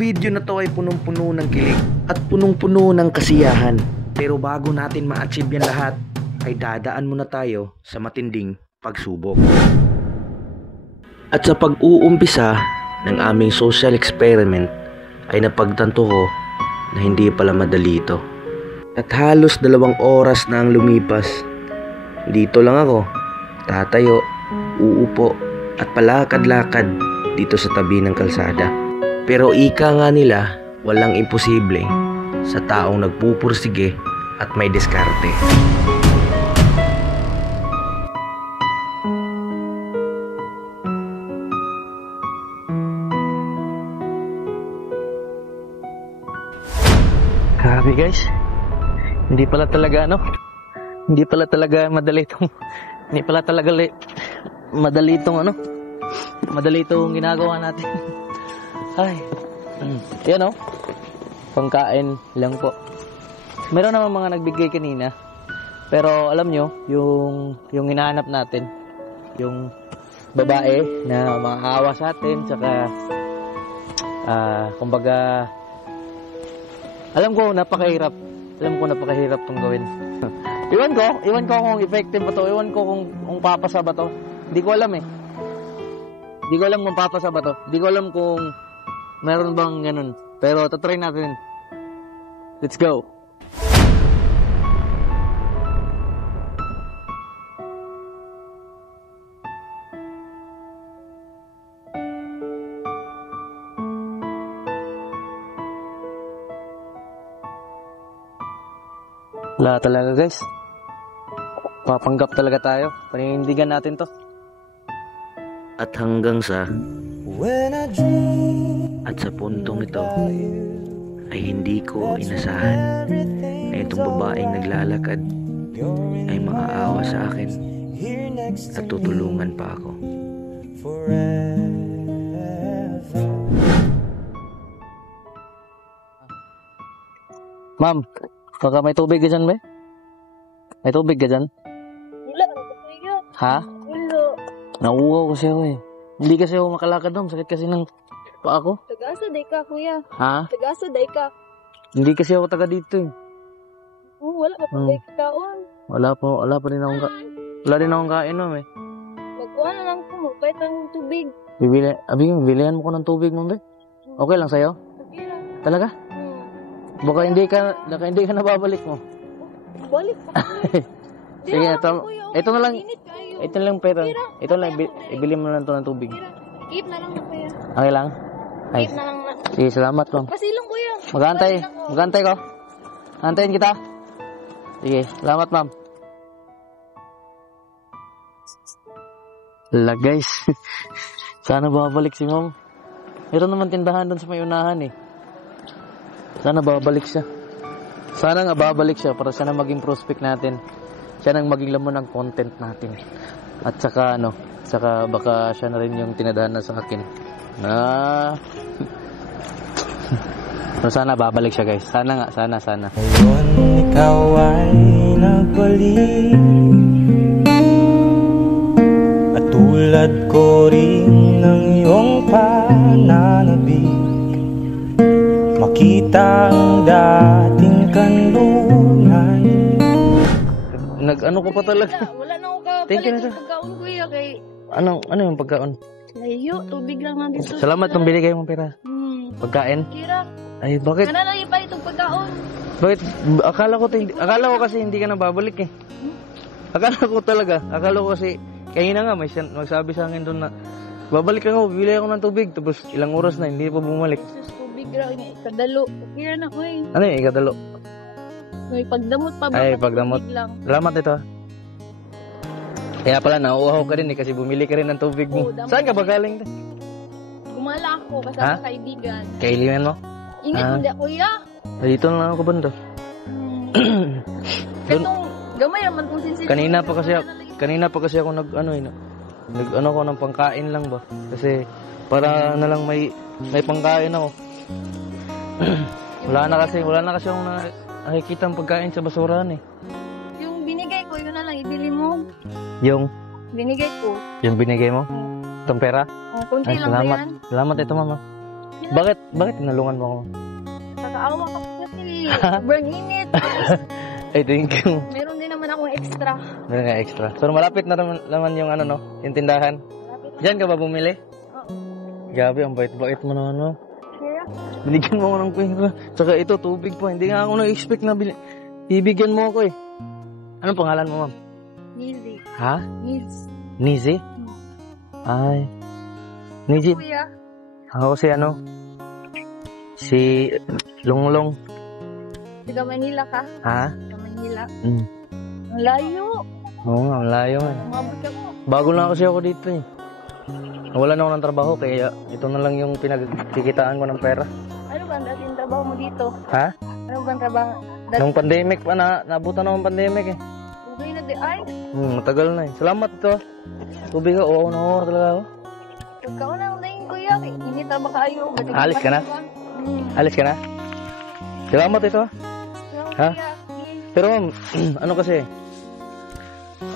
video na to ay punong-puno ng kilig at punong-puno ng kasiyahan. Pero bago natin ma-achieve yan lahat, ay dadaan muna tayo sa matinding pagsubok. At sa pag-uumpisa ng aming social experiment ay napagtanto ko na hindi pala madali ito. At halos 2 oras na ang lumipas. Dito lang ako, tatayo, uupo at palakad-lakad dito sa tabi ng kalsada. Pero ika nga nila, walang imposible sa taong nagpupursige at may diskarte. Grabe guys, hindi pala talaga madali itong ginagawa natin. Ay, yan o, pangkain lang po. Meron naman mga nagbigay kanina, pero alam nyo, yung hinahanap natin, yung babae na maawa sa atin, tsaka kumbaga, alam ko napakahirap tong gawin. Iwan ko kung effective ba to, iwan ko kung papasa ba to. Hindi ko alam eh. Hindi ko alam kung papasa ba to. Hindi ko alam kung meron bang ganun. Pero tatry natin. Let's go. Wala talaga guys. Papanggap talaga tayo. Paninindigan natin to. At hanggang sa sa puntong ito ay hindi ko inasahan na itong babaeng naglalakad ay makaawa sa akin at tutulungan pa ako. Ma'am, baka may tubig ka dyan ba? May tubig ka dyan? Wala, kuya. Ha? Wala. Nauuhaw kasi ako eh. Hindi kasi ako makalakad doon. Sakit kasi ng paa ko. Taga-asa day ka, kuya. Ha? Taga-asa day ka. Hindi kasi ako taga dito eh. Oh, wala pa day ka kaon. Wala pa din akong wala din akong kainom eh. Magkuha na lang po, magpahit ng tubig. Bilihan mo ko ng tubig mo ba? Okay lang sa'yo? Okay lang. Talaga? Baka hindi ka nababalik mo. Balik pa. Sige, ito na lang. Ito na lang pera. Ito na lang, ibili mo na lang ito ng tubig. Keep na lang na, kuya. Okay lang? Ay, Keep na lang na. sige, salamat ma'am. Pasilong, kuya. Magantay ko. Antayin kita. Sige, salamat ma'am. Wala guys. Sana babalik si ma'am. Meron naman tindahan doon sa may unahan eh. Sana babalik siya. Sana nga babalik siya para siya na maging prospect natin. Siya nang maging laman ng content natin. At saka saka baka siya na rin yung tinadhana sa akin. So sana babalik siya guys. Sana. Ngayon ikaw ay nagbalik, at tulad ko rin ng iyong pananabik, makita ang dating kanlungan. Nag-ano ko pa talaga. Wala na ako ka. Thank you na sir. Pagkaon, kuya, kay... Ano yung pagkaon? Layo, tubig lang na dito. Salamat nung binigay mong pera. Pagkain? Kira. Ay, bakit? Kana lang ipa itong pagkaon. Bakit? Akala ko kasi hindi ka na babalik eh. Akala ko kasi, kaya nga, magsabi sa akin doon na, babalik ako, bibili ako ng tubig. Tapos ilang oras na, hindi pa bumalik. Sus, tubig lang, kadalo. Kira na ko eh. Ano yung ikadalo? May pagdamot pa ba? Ay, pagdamot. Tubig lang. Salamat ito. Kaya pala, nauuhaw ka rin eh, kasi bumili ka rin ng tubig mo. Oo, Saan ka ba galing? Gumala ako kasama kaibigan. Kailiman mo? Ingat mo di, kuya. Dito na lang ako banda. Katong gamay naman kung sinsin. Kanina pa kasi ako nag-ano ko ng pangkain lang ba? Kasi para na lang may pangkain ako. wala na kasi akong nakikita ang pagkain sa basurahan eh. Yung binigay ko, yun na lang ibili mo. Yung Binigay ko. binigay mo? Itong pera? Oh, konti Ay, lang ba salamat. yan? Salamat ito mama. Bakit tinalungan mo ako? Nakaawa ka po kasi. Sobrang init. Ay, thank you. Meron din naman akong extra. Meron nga extra. So, malapit na naman yung ano, no? Yung tindahan. Malapit na. Diyan ka ba bumili? Oo. Grabe, ang bait-bait mo naman, no? Kaya, Binigyan mo ako ng pera. Tsaka ito, tubig pa. Hindi nga ako na-expect na ibigyan mo ako eh. Anong pangalan mo, ma'am? Nizi. Ha? Niz. Nizi? Ay. Nizi. Kuya. Ako si ano? Si Lunglong. Taga Manila ka? Ha? Taga Manila. Mm. Ang layo. Oo nga, ang layo nga. Umabot ka mo. Bago lang kasi ako dito eh. Wala na ako ng trabaho kaya ito na lang yung pinagkikitaan ko ng pera. Ano ba ang dating trabaho mo dito? Ha? Ano ba ang trabaho? Nung pandemic pa nabutan ako ng pandemic eh. Ugay na di ay. Matagal na eh. Salamat ito. Tubig ka, oo na talaga ako. Pagkaunang daing kuya. Inita ba kayo? Alis ka na? Alis ka na? Salamat ito. Ha? Pero ma'am, ano kasi,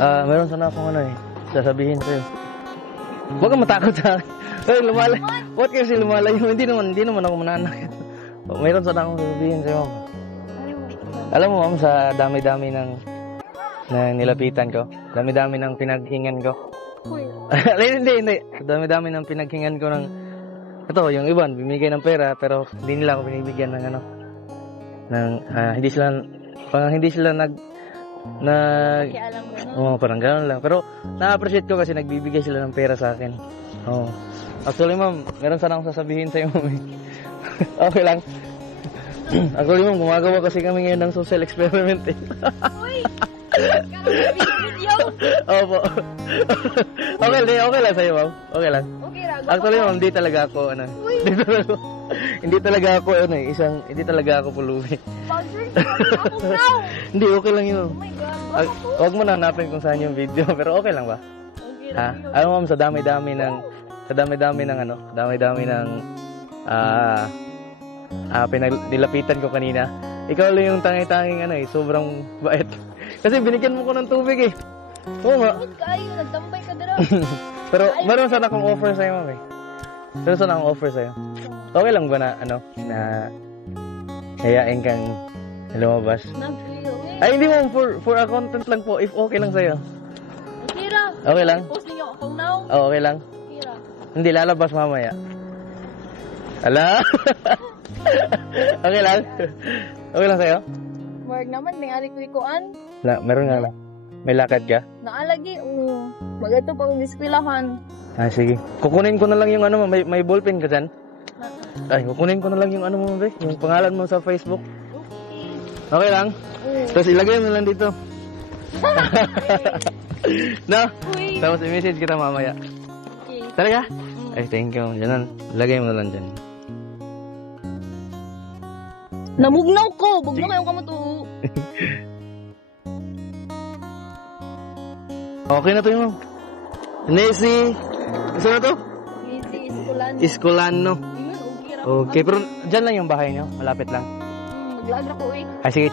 meron sana akong ano eh, sasabihin sa'yo. Huwag kang matakot sa akin. Hey, lumalay. Ba't kasi lumalayo? Hindi naman ako mananak. Meron sana akong sasabihin sa'yo. Alam mo ma'am, sa dami-dami ng nilapitan ko, dami-dami ng pinaghingan ko. Hindi. Sa dami-dami ng pinaghingan ko ng, ito, yung iban, bimigay ng pera, pero hindi nila ako binibigyan ng ano, hindi sila Kialam mo, no? parang gano'n lang. Pero na-appreciate ko kasi nagbibigay sila ng pera sa akin. Oo. Actually, ma'am, meron sana akong sasabihin sa'yo, ma'am. Okay lang. Actually, ma'am, gumagawa kasi kami ngayon ng social experiment eh. Uy! Video! Opo. Okay lang sa'yo, ma'am. Okay lang. Okay, rago. Actually, ma'am, hindi talaga ako, hindi talaga ako pulubi. Sponsor ako now! Hindi, okay lang yun. Oh my God. Huwag mo na hanapin kung saan yung video, pero okay lang ba? Okay, Ha? rago. Alam mo, ma'am, sa dami-dami ng nilapitan ko kanina. Ikaw lang yung tanging sobrang bait. Kasi binigyan mo ko ng tubig eh. Oo nga. Bakit kayo? Nagtambay ka dara. Pero meron sana akong offer sa'yo, ma'am eh. Meron sana akong offer sa'yo. Okay lang ba na hayain kang lumabas? Nag-feel eh. Ay, hindi ma'am, for a content lang po, if okay lang sa'yo. Okay ra. Okay lang? Post niyo ako now. Oh, okay lang. Okay ra. Hindi, lalabas mamaya. Ala? Okay lang? Okay lang sa'yo? Mark naman, nangyari ko ikuan. Meron nga lang. May lakad ka? Naalagi, magato pa kong diskwilahan. Ah, sige. Kukunin ko na lang yung ano mo, may ballpen ka dyan? Ay, kukunin ko na lang yung ano mo, be, yung pangalan mo sa Facebook. Okay lang? Tapos ilagay mo lang dito. No? Uy. Tapos i-message kita mamaya. Okay. Talaga? Ay, thank you. Yan, lagay mo na lang dyan. Namugnaw ko! Bugnaw kayong kamuto. Okay na to yun, ma'am. Nessie. Gusto na to? Easy, iskulan. Iskolano. Yun, okay ra. Okay, pero dyan lang yung bahay niyo? Malapit lang? Maglaag na ko eh. Ay, sige,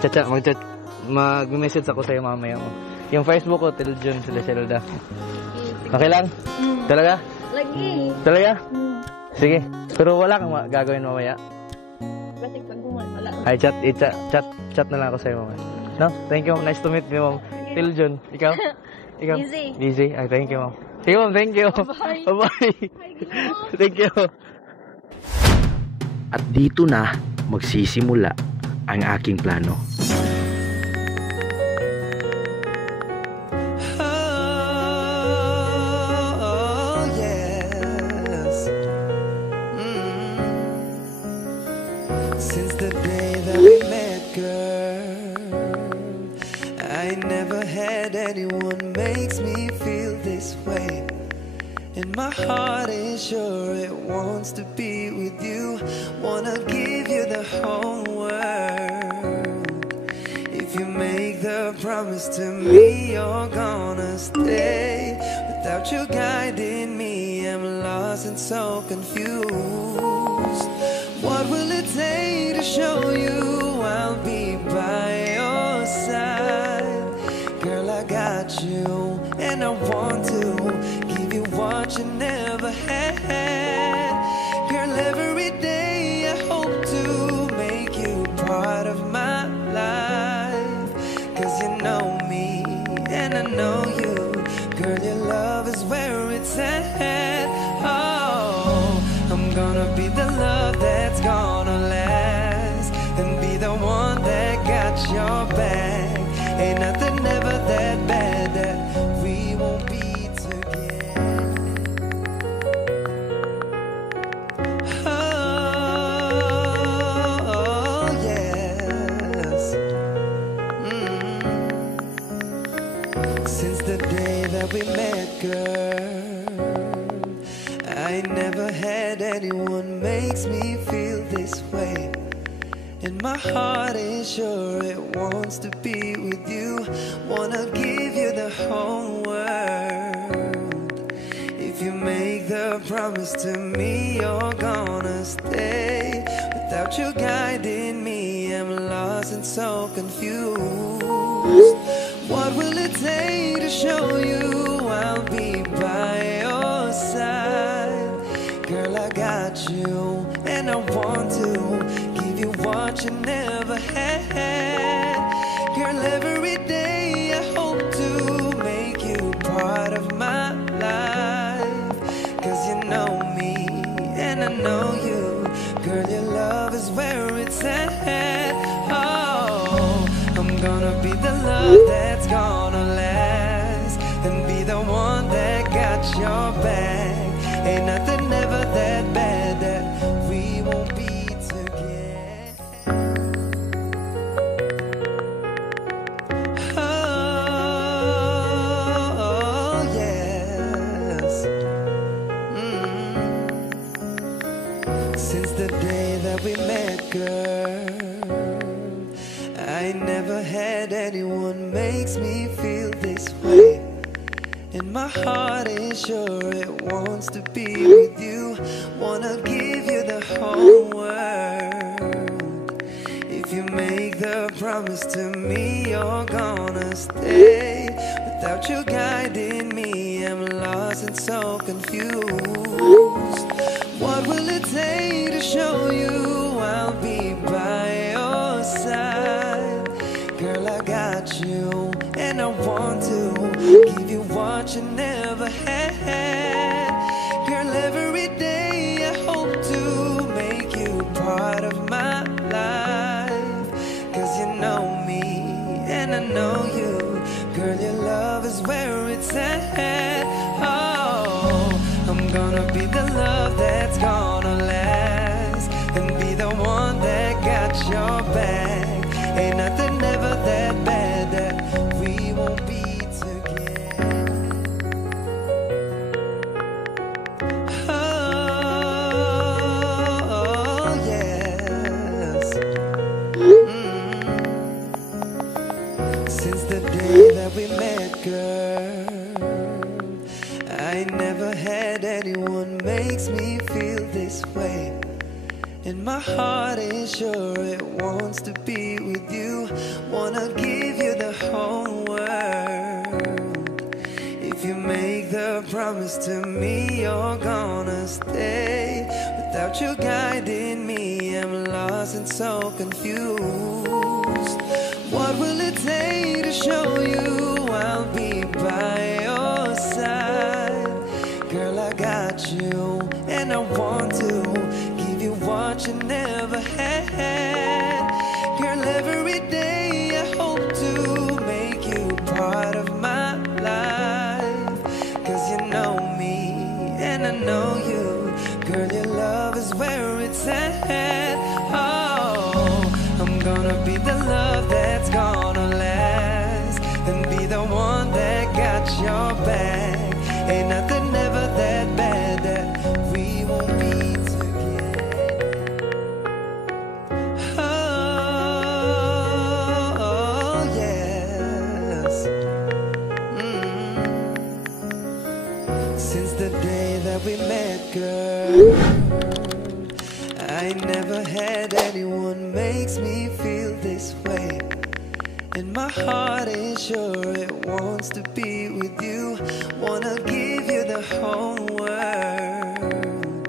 mag-message ako sa'yo mamaya. Yung Facebook ko, Till June Sila. Okay lang? Talaga? Lagi. Talaga? Sige. Pero wala kang gagawin mamaya. Kasi pag wala. Ay, chat na lang ako sa'yo mamaya. No? Thank you. Nice to meet you, ma'am. Till June. Ikaw? Easy. Easy. Ay, thank you, ma'am. Sige, ma'am. Thank you. Bye. Bye-bye. Thank you. At dito na magsisimula ang aking plano. Oh, yes. Since the day that we met, girl, I never had anyone makes me feel this way. And my heart is sure it wants to be with you. Wanna give you the whole world. If you make the promise to me, you're gonna stay. Without you guiding me, I'm lost and so confused. What will it take to show you I'll be by your side? Girl, I got you, and I want to give you what you never had. Girl, every day know me and I know you. Girl, your love is where it's at. Oh, I'm gonna be the love that's gonna last, and be the one that got your back. Ain't nothing ever that bad that we won't be together. Oh, yes. Since the day that we met, girl, I never had anyone makes me feel this way. And my heart is sure it wants to be with you. Wanna give you the whole world. If you make the promise to me, you're gonna stay. Without you guiding me, I'm lost and so confused. What will it take to show you I'll be by your side? Girl, I got you, and I want to give you what you never had. Girl, every day I hope to make you part of my life. Cause you know me, and I know you. Girl, your love is where it's at. Oh, I'm gonna be the love that's gonna last, and be the one that got your back. Ain't nothing ever that bad that we won't be together. Oh, yes. Since the day that we met, girl, I never had anyone makes me feel this way. And my heart is sure it wants to be with you. Wanna give you the whole world. If you make the promise to me, you're gonna stay. Without you guiding me, I'm lost and so confused. What will it take to show you I'll be by your side? Girl, I got you, and I want to give you what you never had. Girl, every day I hope to make you part of my life. Cause you know me, and I know you. Girl, your love is where it's at. Oh, I'm gonna be the love that's gonna last, and be the one that got your back. Ain't nothing ever that bad that we won't be together. Oh, yes. Since the day that we met, girl, I never had anyone makes me feel this way. And my heart is sure it wants to be with you. Wanna give you the whole world. If you make the promise to me, you're gonna stay. Without you guiding me, I'm lost and so confused. What will it take to show you I'll be by your side? Girl, I got you, and I want to give you what you never had. Girl, every day I hope to make you part of my life. Cause you know me, and I know you. Girl, your love is where it's at. Oh, I'm gonna be the love that's gonna last, and be the one that got your back. Ain't nothing ever that bad that we won't be together. Oh, yes. Since the day that we met, girl, I never had anyone makes me feel this way. And my heart is sure it wants to be with you. Wanna give you the whole world.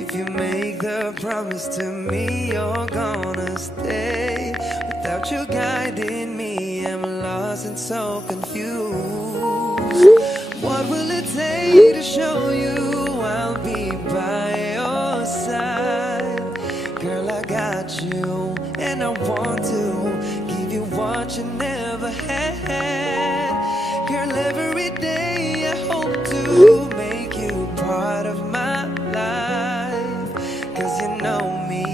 If you make the promise to me, you're gonna stay. Without you guiding me, I'm lost lost and so confused. What will it take to show you I'll be by your side? Girl, I got you, and I want to give you what you never had. Girl, every day I hope to make you part of my life. 'Cause you know me,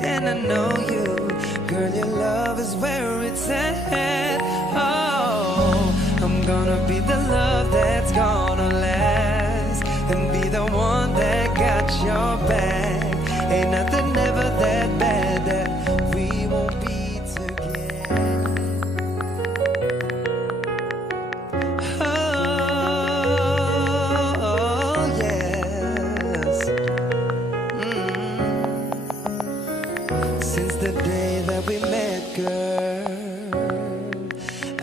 and I know you. Girl, your love is where it's at. Oh, I'm gonna be the love that's gonna last, and be the one that got your back. Ain't nothing ever that bad that we won't be together. Oh, yes. Since the day that we met, girl,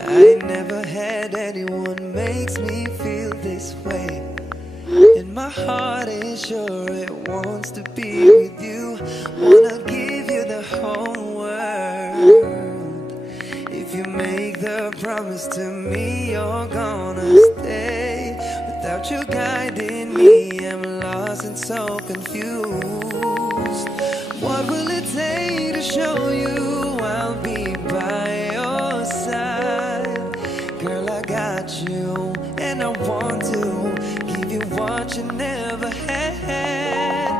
I never had anyone makes me feel this way. And my heart is sure it wants to be with you. Wanna give you the whole world. If you make the promise to me, you're gonna stay. Without you guiding me, I'm lost and so confused. What will it take to show you I'll be by your side? Girl, I got you, and I want to give you what you never had.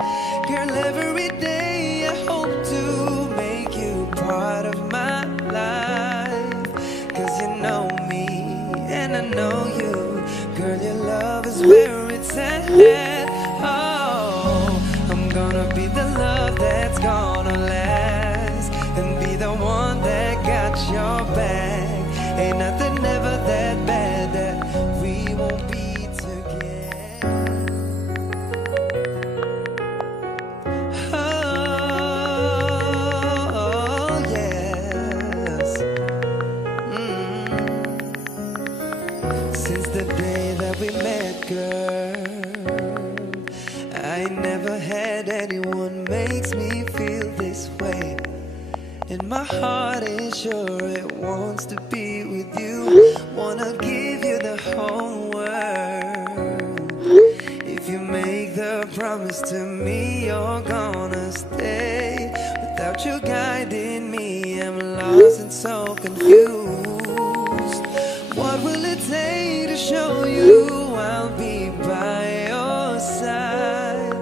Girl, every day I hope to make you part of my life. 'Cause you know me, and I know you. Girl, your love is where it's at. Oh, I'm gonna be the love that's gonna last, and be the one that got your back. Ain't nothing ever that bad that we won't be together. Oh, yes. Since the day that we met, girl, I never had anyone makes me feel this way. And my heart is sure it wants to be with you. Wanna give you the whole world. If you make the promise to me, you're gonna stay. Without you guiding me, I'm lost and so confused. What will it take to show you I'll be by your side?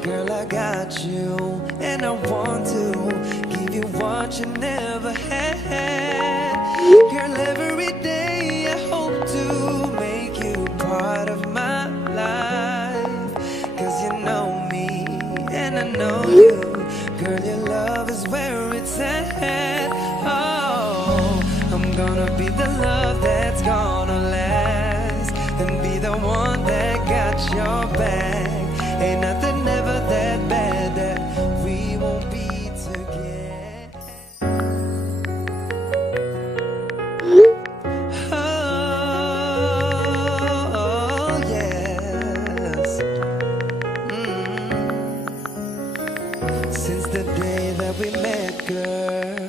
Girl, I got you, and I want to give you what you never had. Girl, every day I hope to make you part of my life. 'Cause you know me, and I know you. Girl, your love is where it's at. Oh, I'm gonna be the love that's gonna last, and be the one that got your back. Ain't nothing ever that bad that we won't be together. Oh, yes. Since the day that we met, girl,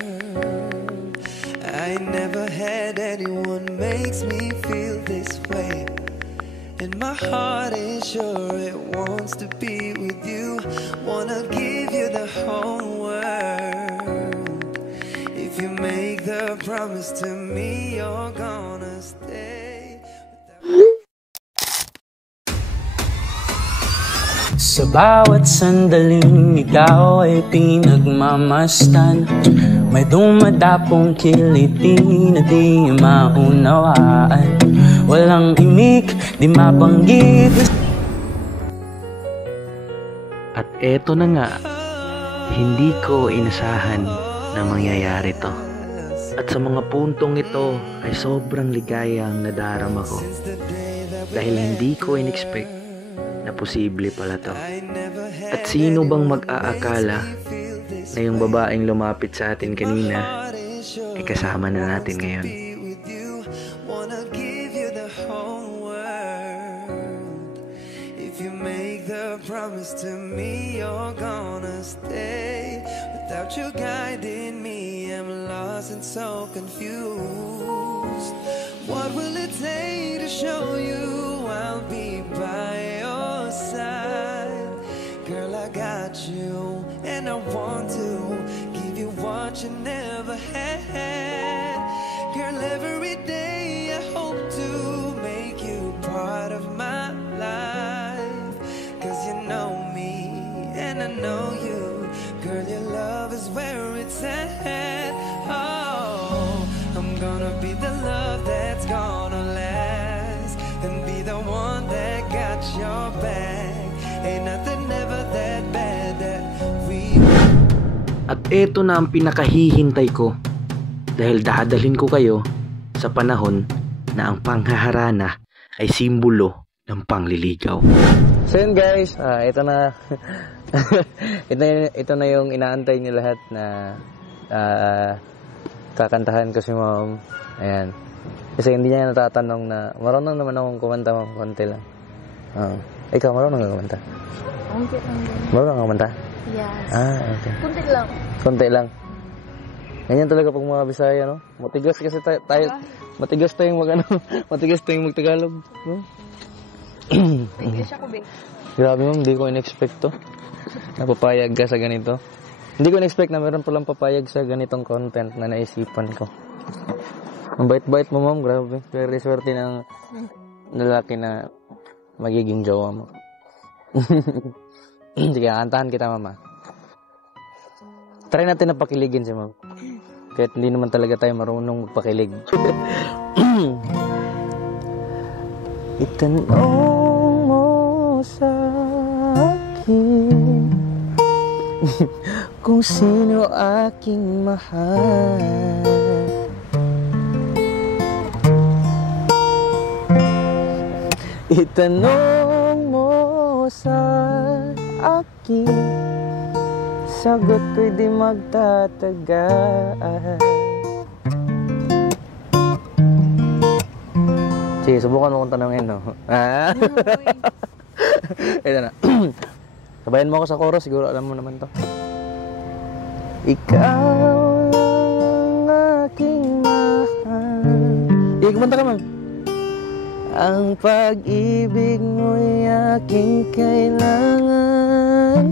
I never had anyone makes me feel this way. And my heart is sure it wants to be with you. Wanna give you the whole world. If you make the promise to me, you're gonna stay. Sa bawat sandaling ikaw ay pinagmamastan, may dumadapong kiliti na di maunawaan. Walang imik, di mabanggit. At eto na nga, hindi ko inasahan na mangyayari to. At sa mga puntong ito ay sobrang ligayang nadarama ko. Dahil hindi ko in-expect na posible pala to. At sino bang mag-aakala na yung babaeng lumapit sa atin kanina ay kasama na natin ngayon. Promise to me you're gonna stay. Without you guiding me, I'm lost and so confused. What will it take to show you I'll be by your side? Girl, I got you, and I want to give you what you never had. Girl, every day I hope to make you part of my life. Cause you know me, and I know you. Girl, your love is where it's at. Oh, I'm gonna be the love that's gonna last, and be the one that got your back. Ain't nothing ever that bad that we. At eto na ang pinakahihintay ko, dahil dadalhin ko kayo sa panahon na ang panghaharana ay simbolo ng pangliligaw. So yun guys, ito na ito na yung inaantay niyo lahat na kakantahan ko si mom. Ayan. Kasi hindi niya natatanong na marunong naman akong kumanta, mom, konti lang. Ikaw marunong ka kumanta? Kunti lang din. Marunong ka kumanta? Yes. Okay. Kunti lang. Konti lang. Ganyan talaga pag mga Bisaya, no? Matigas kasi tayo matigas tayong matigas tayong magtagalog, no? Thank siya ko, Bing. Grabe ma'am, hindi ko in-expect to. Napapayag ka sa ganito. Hindi ko in-expect na meron palang papayag sa ganitong content na naisipan ko. Ang bait-bait mo ma'am, grabe. Very swerte ng lalaki na magiging jowa mo. Sige, kantahan kita mama. Try natin na pakiligin si ma'am. Kahit hindi naman talaga tayo marunong magpakilig. Itanong mo sa akin kung sino aking mahal. Itanong mo sa akin, sagot ko'y di magtatagal. Sige, subukan mo kung tanongin, no? Ito na. Sabayan mo ako sa chorus, siguro alam mo naman to. Ikaw ang aking mahal. Kumanta ka, man. Ang pag-ibig mo'y aking kailangan.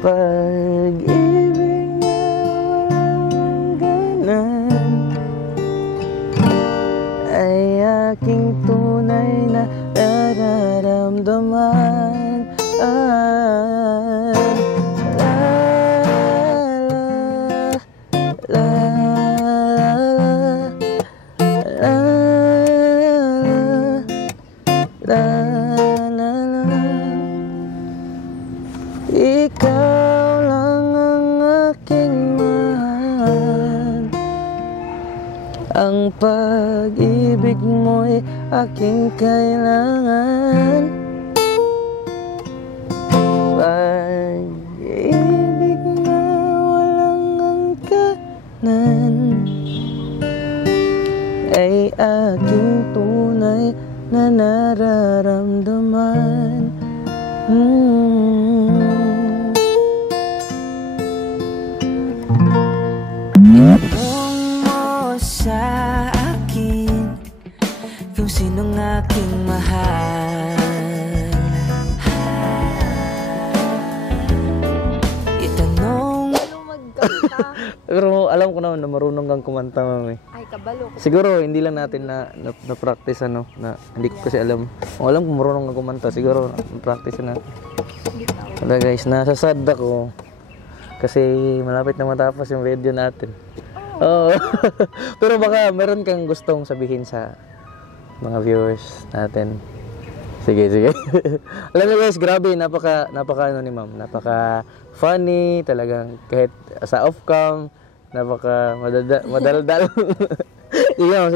Pag-ibig na walang hangganan ay aking tunay na nararamdaman. Ikaw lang ang aking mahal. Ang pag-ibig mo'y aking kailangan. Pag-ibig na walang hangganan ay aking tunay na nararamdaman. Itanong mo sa akin kung sinong aking mahal. Itanong. Pero alam ko naman na marunong kang kumanta, mami. Ay, kabalo ko. Siguro hindi lang natin na-practice ano, na hindi ko kasi alam. Kung alam kung marunong kang kumanta, siguro na-practice natin. Wala guys, nasasad ako kasi malapit na matapos yung video natin. Oh. Pero baka meron kang gustong sabihin sa mga viewers natin. Sige. Alam niyo guys, grabe, napaka ano ni ma'am, napaka funny talagang, kahit sa off-cam, napaka madaldal. Sige, Ingon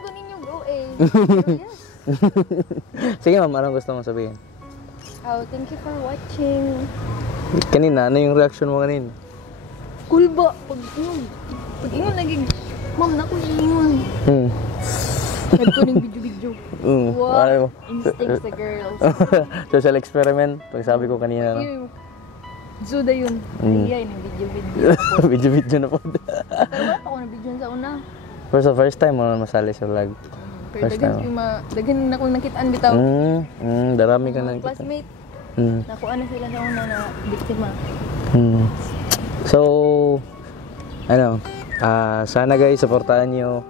ko ninyo, bro, eh. Sige ma'am, anong gusto mong sabihin? Oh, thank you for watching. Kanina, ano yung reaction mo kanina? Cool ba? Pag ingon lagi, ma'am, naku ingon. Ito ng video-video. Wow, instincts the girls. Social experiment, pag sabi ko kanina. No? Zuda yun. Ay, ng video-video. Video-video na po. Pero wala pa ako na video sa una. First time mo masali sa vlog. Pero First daghan time. daghan na akong nakitaan bitaw. Darami ka Mga na. classmate. Mm. Nakuha na sila sa una na biktima. So, sana guys, supportahan nyo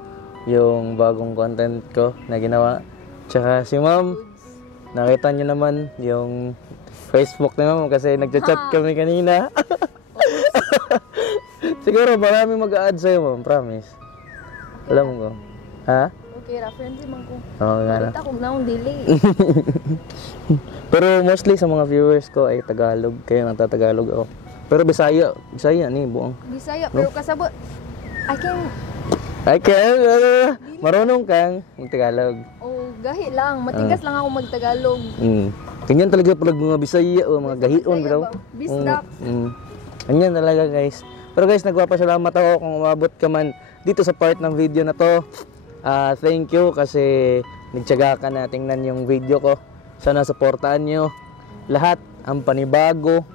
yung bagong content ko na ginawa. Tsaka si ma'am, nakita nyo naman yung Facebook ni ma'am kasi nagchat-chat kami kanina. Siguro marami mag-a-add sa'yo ma'am, promise. Alam mo ko. Ha? Okay, reference man ko. Oo nga na. Kita ko na akong delay. Pero mostly sa mga viewers ko ay Tagalog. Kaya nagtatagalog ako. Pero Bisaya ni buong. Bisaya, pero kasabot. Ay kaya, marunong kang mag-Tagalog. Gahi lang. Matigas lang ako mag-Tagalog. Ganyan talaga pala mga Bisaya o mga gahion. Bisaya ba? Bisdak. Ganyan talaga guys. Pero guys, nagpapasalamat ako kung umabot ka man dito sa part ng video na to. Thank you kasi nagtyaga ka na tingnan yung video ko. Sana supportahan nyo lahat ang panibago.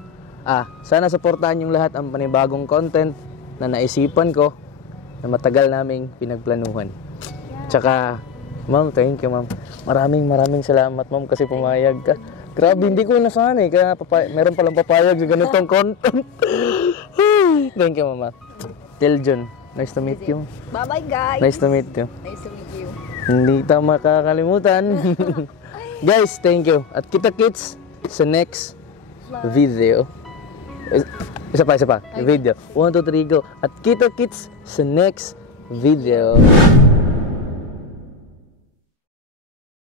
Sana supportahan yung lahat ang panibagong content na naisipan ko na matagal naming pinagplanuhan. Tsaka, ma'am, thank you ma'am. Maraming salamat ma'am kasi pumayag ka. Grabe, hindi ko nasanay kaya meron palang papayag sa ganitong content. Thank you mama. Till June, nice to meet you. Bye-bye guys. Nice to meet you. Nice to meet you. Hindi tayo makakalimutan. Guys, thank you. At kita-kits sa next video. Isa pa. Video. 1, 2, 3, go. At kita-kits sa next video.